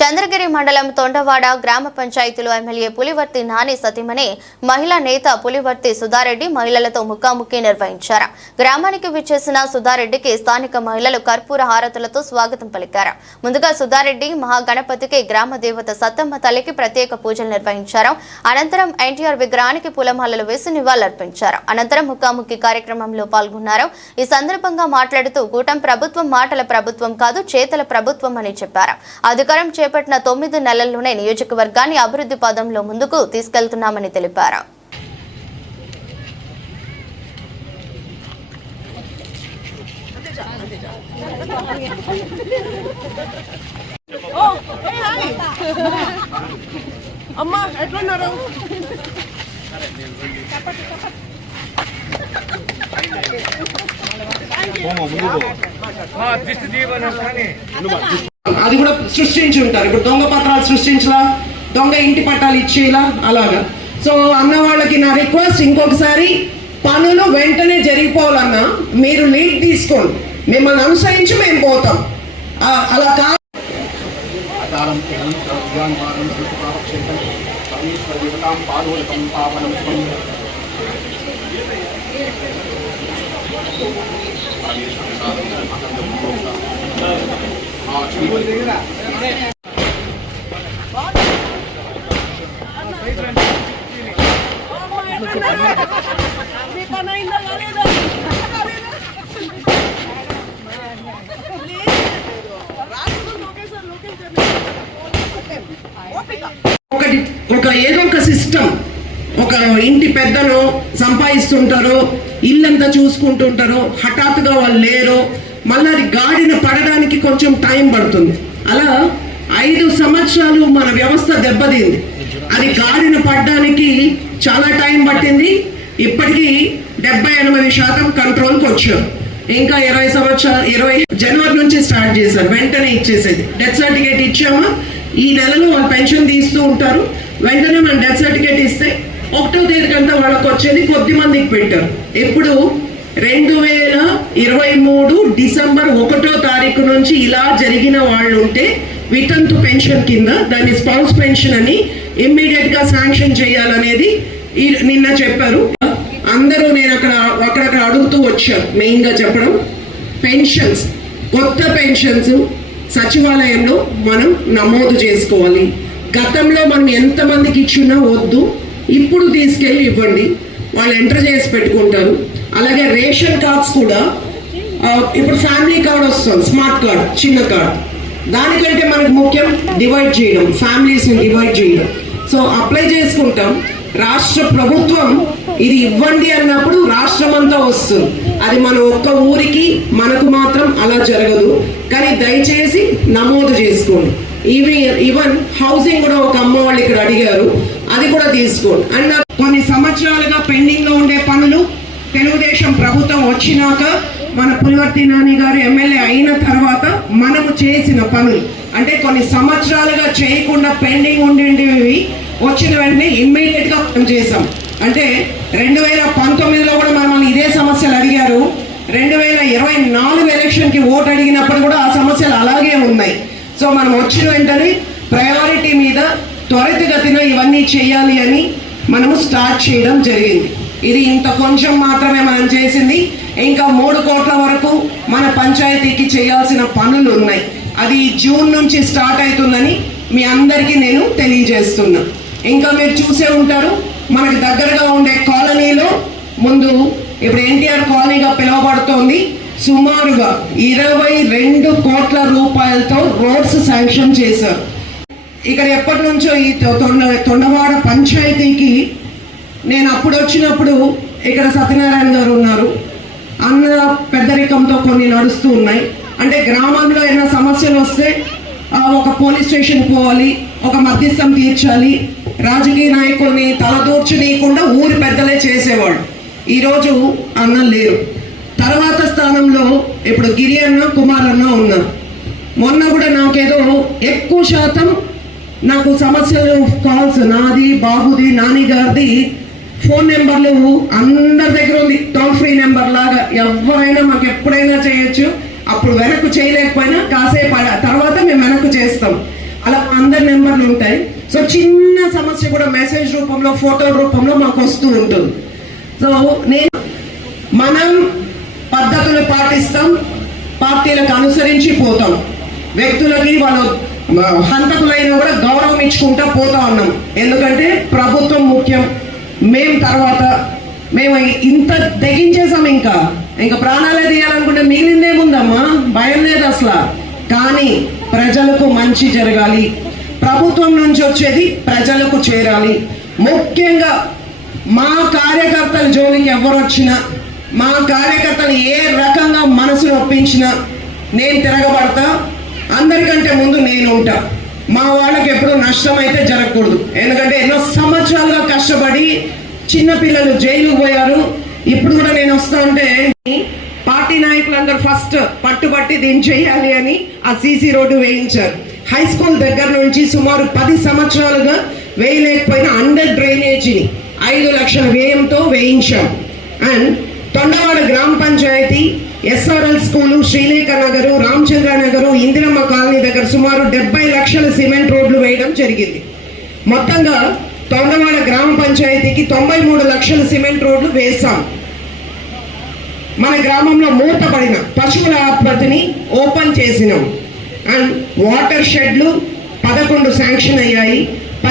చంద్రగిరి మండలం తొండవాడ గ్రామ పంచాయతీలో ఎమ్మెల్యే పులివర్తి నాని సతీమణి మహిళా నేత పులివర్తి సుధారెడ్డి మహిళలతో ముఖాముఖి నిర్వహించారు. గ్రామానికి విచ్చేసిన సుధారెడ్డికి స్థానిక మహిళలు కర్పూర హారతులతో స్వాగతం పలికారు. ముందుగా సుధారెడ్డి మహాగణపతికి గ్రామ దేవత సత్తమ్మ తల్లికి ప్రత్యేక పూజలు నిర్వహించారు. అనంతరం ఎన్టీఆర్ విగ్రహానికి పూలమాలలు వేసి నివాళులర్పించారు. అనంతరం ముఖాముఖి కార్యక్రమంలో పాల్గొన్నారు. ఈ సందర్భంగా మాట్లాడుతూ కూటమి ప్రభుత్వం మాటల ప్రభుత్వం కాదు, చేతల ప్రభుత్వం అని చెప్పారు. అధికారం చేపట్టిన 9 నెలల్లోనే నియోజకవర్గాన్ని అభివృద్ధి పదంలో ముందుకు తీసుకెళ్తున్నామని తెలిపారు. అమ్మా ఎట్లున్నారు? అది కూడా సృష్టించి ఉంటారు. ఇప్పుడు దొంగ పత్రాలు సృష్టించలా, దొంగ ఇంటి పట్టాలు ఇచ్చేలా అలాగా. సో అన్న వాళ్ళకి నా రిక్వెస్ట్, ఇంకొకసారి పనులు వెంటనే జరిగిపోవాలన్నా మీరు లీడ్ తీసుకోండి, మిమ్మల్ని అనుసరించి మేము పోతాం. అలా కాదు. ఏదో ఒక సిస్టమ్, ఒక ఇంటి పెద్దను సంపాదిస్తుంటారో, ఇల్లంతా చూసుకుంటుంటారో, హఠాత్తుగా వాళ్ళు లేరో, మళ్ళీ అది గాడిన పడడానికి కొంచెం టైం పడుతుంది. అలా 5 సంవత్సరాలు మన వ్యవస్థ దెబ్బతింది. అది గాడిన పడడానికి చాలా టైం పట్టింది. ఇప్పటికీ 70-80% కంట్రోల్కి వచ్చాం. ఇంకా 20 జనవరి నుంచి స్టార్ట్ చేశారు, వెంటనే ఇచ్చేసేది. డెత్ సర్టిఫికేట్ ఇచ్చామా, ఈ నెలలో వాళ్ళు పెన్షన్ తీస్తూ ఉంటారు, వెంటనే మనం డెత్ సర్టిఫికేట్ ఇస్తే 1వ తేదీకంతా వాళ్ళకి వచ్చేది. కొద్ది మందికి పెట్టారు. ఇప్పుడు 2023 డిసెంబర్ 1వ తారీఖు నుంచి ఇలా జరిగిన వాళ్ళు ఉంటే వితంతు పెన్షన్ కింద దాన్ని స్పౌస్ పెన్షన్ అని ఇమ్మీడియట్ గా శాంక్షన్ చేయాలనేది నిన్న చెప్పారు. అందరూ నేను అక్కడక్కడ అడుగుతూ వచ్చాను. మెయిన్ గా చెప్పడం, పెన్షన్స్, కొత్త పెన్షన్స్ సచివాలయంలో మనం నమోదు చేసుకోవాలి. గతంలో మనం ఎంతమందికి ఇచ్చినా వద్దు, ఇప్పుడు తీసుకెళ్ళి ఇవ్వండి, వాళ్ళు ఎంటర్ చేసి పెట్టుకుంటారు. అలాగే రేషన్ కార్డ్స్ కూడా, ఇప్పుడు ఫ్యామిలీ కార్డ్ వస్తుంది, స్మార్ట్ కార్డ్, చిన్న కార్డ్, దానికంటే మనకు ముఖ్యం డివైడ్ చేయడం, ఫ్యామిలీస్ని డివైడ్ చేయడం. సో అప్లై చేసుకుంటాం. రాష్ట్ర ప్రభుత్వం ఇది ఇవ్వండి అన్నప్పుడు రాష్ట్రం అంతా వస్తుంది. అది మన ఒక్క ఊరికి మనకు మాత్రం అలా జరగదు. కానీ దయచేసి నమోదు చేసుకోండి. ఈవెన్ హౌసింగ్ కూడా ఒక అమ్మ వాళ్ళు ఇక్కడ అడిగారు, అది కూడా తీసుకోండి. అండ్ కొన్ని సంవత్సరాలుగా పెండింగ్ లో ఉండే పనులు తెలుగుదేశం ప్రభుత్వం వచ్చినాక, మన పులివర్తి నాని గారు ఎమ్మెల్యే అయిన తర్వాత మనము చేసిన పనులు, అంటే కొన్ని సంవత్సరాలుగా చేయకుండా పెండింగ్ ఉండేవి వచ్చిన వెంటనే ఇమ్మీడియట్ గా చేసాం. అంటే 2019లో కూడా మనల్ని ఇదే సమస్యలు అడిగారు. 2024 ఎలక్షన్ కి ఓటు అడిగినప్పుడు కూడా ఆ సమస్యలు అలాగే ఉన్నాయి. సో మనం వచ్చిన వెంటనే ప్రయారిటీ మీద త్వరితగతిన ఇవన్నీ చేయాలి అని మనము స్టార్ట్ చేయడం జరిగింది. ఇది ఇంత కొంచెం మాత్రమే మనం చేసింది. ఇంకా 3 కోట్ల వరకు మన పంచాయతీకి చేయాల్సిన పనులు ఉన్నాయి. అది జూన్ నుంచి స్టార్ట్ అవుతుందని మీ అందరికీ నేను తెలియజేస్తున్నా. ఇంకా మీరు చూసే ఉంటారు, మనకు దగ్గరగా ఉండే కాలనీలో ముందు ఇప్పుడు ఎన్టీఆర్ కాలనీగా పిలువబడుతోంది, సుమారుగా 22 కోట్ల రూపాయలతో రోడ్స్ శాంక్షన్ చేశారు. ఇక్కడ ఎప్పటి నుంచో ఈ తొండవాడ పంచాయతీకి నేను అప్పుడు వచ్చినప్పుడు ఇక్కడ సత్యనారాయణ గారు ఉన్నారు, అన్న పెద్దరికంతో కొన్ని నడుస్తూ ఉన్నాయి. అంటే గ్రామంలో ఏమైనా సమస్యలు వస్తే ఒక పోలీస్ స్టేషన్ పోవాలి, ఒక మధ్యస్థం తీర్చాలి, రాజకీయ నాయకుల్ని తలదూర్చనీయకుండా ఊరి పెద్దలే చేసేవాళ్ళు. ఈరోజు అన్న లేరు. తర్వాత స్థానంలో ఇప్పుడు గిరి అన్న, కుమార్ అన్న ఉన్నారు. మొన్న కూడా నాకేదో ఎక్కువ శాతం నాకు సమస్యలు కాల్స్, నాది, బాబుది, నాని గారిది ఫోన్ నెంబర్లు అందరి దగ్గర ఉంది, టోల్ ఫ్రీ నెంబర్ లాగా. ఎవరైనా మాకు ఎప్పుడైనా చేయొచ్చు. అప్పుడు వెనక్కు చేయలేకపోయినా కాసేపు తర్వాత మేము వెనక్కు చేస్తాం. అలా అందరి నెంబర్లు ఉంటాయి. సో చిన్న సమస్య కూడా మెసేజ్ రూపంలో, ఫోటో రూపంలో మాకు వస్తూ ఉంటుంది. సో మనం పద్ధతులు పాటిస్తాం, పార్టీలకు అనుసరించి పోతాం. వ్యక్తులకి వాళ్ళు హంతకులైనా కూడా గౌరవం ఇచ్చుకుంటా పోతా ఉన్నాం. ఎందుకంటే ప్రభుత్వం ముఖ్యం, మేము తర్వాత. మేము ఇంత తెగించేసాం, ఇంకా ప్రాణాలే తీయాలనుకుంటే మిగిలిందేముందమ్మా, భయం లేదు అసలు. కానీ ప్రజలకు మంచి జరగాలి, ప్రభుత్వం నుంచి వచ్చేది ప్రజలకు చేరాలి. ముఖ్యంగా మా కార్యకర్తల జోలికి ఎవరు వచ్చినా, మా కార్యకర్తలు ఏ రకంగా మనసును ఒప్పించినా నేను తిరగబడతా. అందరికంటే ముందు నేను ఉంటా. మా వాళ్ళకి ఎప్పుడు నష్టం అయితే జరగకూడదు. ఎందుకంటే ఎన్నో సంవత్సరాలుగా కష్టపడి చిన్నపిల్లలు జైలుకు పోయారు. ఇప్పుడు కూడా నేను వస్తా ఉంటే పార్టీ నాయకులందరూ ఫస్ట్ పట్టుబట్టి దీన్ని చేయాలి అని ఆ సీసీ రోడ్డు వేయించారు. హై స్కూల్ దగ్గర నుంచి సుమారు 10 సంవత్సరాలుగా వేయలేకపోయిన అండర్ డ్రైనేజీని 5 లక్షల వ్యయంతో వేయించాం. అండ్ తొండవాడ గ్రామ panchayat, SRL school, Srilekha Nagar, Ramachandra Nagar, Indiramma colony దగ్గర సుమారు 70 లక్షల సిమెంట్ రోడ్లు వేయడం జరిగింది. మొత్తంగా తొండవాడ గ్రామ పంచాయతీకి 93 లక్షల సిమెంట్ రోడ్లు వేశాం. మన గ్రామంలో మూతపడిన పశువుల ఆసుపత్రిని ఓపెన్ చేసినాం. అండ్ వాటర్ షెడ్లు 11 శాంక్షన్ అయ్యాయి.